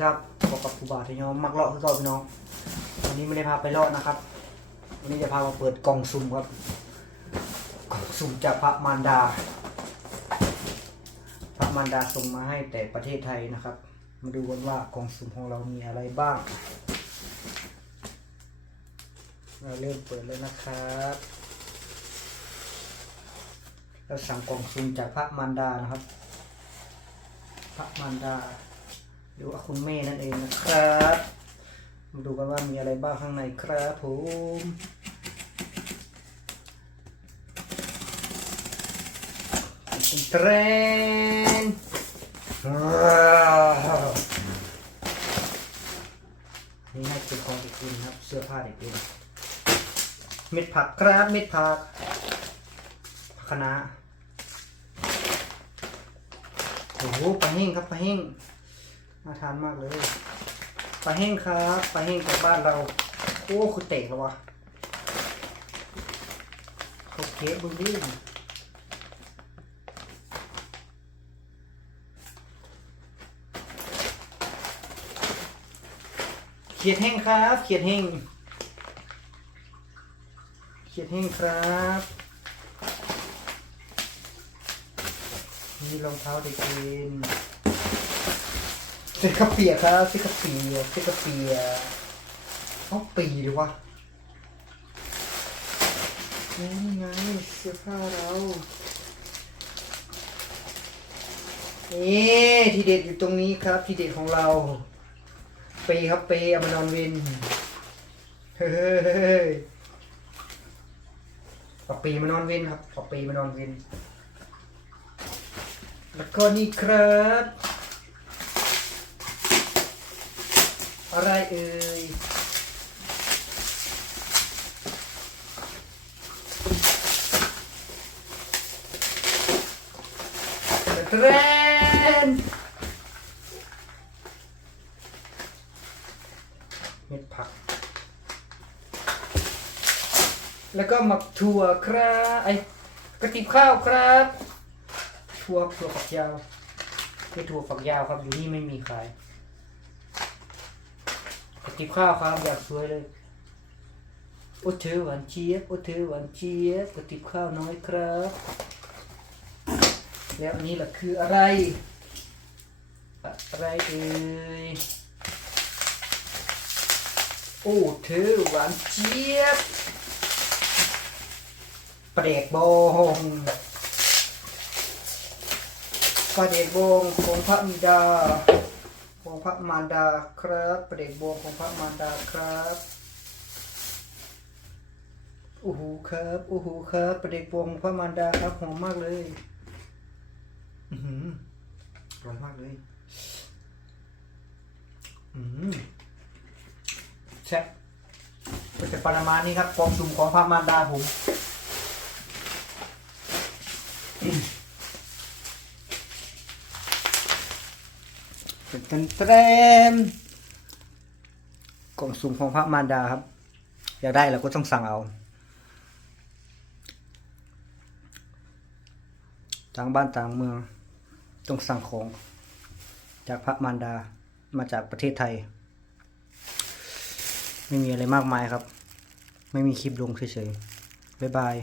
ครับบอกกับครูบาที่ยอมมักเลาะคือเก่าพี่น้องวันนี้ไม่ได้พาไปเลาะนะครับ วันนี้จะพามาเปิดกล่องสุ่มครับ กล่องสุ่มจากพระมารดา พระมารดาส่งมาให้แต่ประเทศไทยนะครับ มาดูกันว่ากล่องสุ่มของเรามีอะไรบ้าง เราเริ่มเปิดเลยนะครับเราสั่งกล่องซุ่มจากพระมารดานะครับ พระมารดา หรือว่าคุณแม่นั่นเองนะครับมาดูกันว่ามีอะไรบ้างข้างในครับผมเทรนนี่น่าจะเป็นของเด็กกินครับ เสื้อผ้าเด็กกินเม็ดผักครับเม็ดผักผักคะน้าโอ้โหปลาแห้งครับปลาแห้ง น่าทานมากเลยปลาแห้งครับปลาแห้งจากบ้านเรา โอ้คือเตะแล้ววะโอเคบึ้งบึ้งเขียดแห้งครับ เขียดแห้งเขียดแห้งครับนี่รองเท้าเด็กเรียน เสื้อกระเปียครับเสื้อกระเปียเสื้อกระเปียกเอาปีดีวะนี่ไงเสื้อผ้าเราเอ๊ที่เด็ดอยู่ตรงนี้ครับ ที่เด็ดของเราเปครับเปเอมานอนวินเฮ้ยปอปีมานอนว้นครับปอปีมานอนว้นแล้วก็นี่ครับ อะไรเอ่ยเทรนเม็ดผัก แล้วก็หมักถั่วครับไอ้กระติบข้าวครับถั่วถั่วฝักยาวไม่ถั่วฝักยาวครับอยู่นี่ไม่มีขาย กระติบข้าวครับอยากสวยเลยโอ้เธอหวานเจี๊ยบโอ้เธอหวานเจี๊ยบกระติบข้าวน้อยครับ แล้วอันนี้ล่ะคืออะไร อะไรเอ่ยโอ้เธอหวานเจี๊ยบเด็กบงปลาเดกบงของพระมิดา ของพระมารดาครับปลาเด็กบงของพระมารดาครับโอ้โหครับโอ้โหครับปลาเด็กบงของพระมารดาครับหอมมากเลยอือหืออร่อยมากเลยอืมแซ่บก็จะประมาณนี้ครับกองสุ่มของพระมารดาผม เป็นเต้นเต้นกล่องสุ่มของพระมารดาครับ อยากได้เราก็ต้องสั่งเอา ต่างบ้านต่างเมือง ต้องสั่งของ จากพระมารดามาจากประเทศไทย ไม่มีอะไรมากมายครับ ไม่มีคลิปลงเฉยๆบ๊ายบาย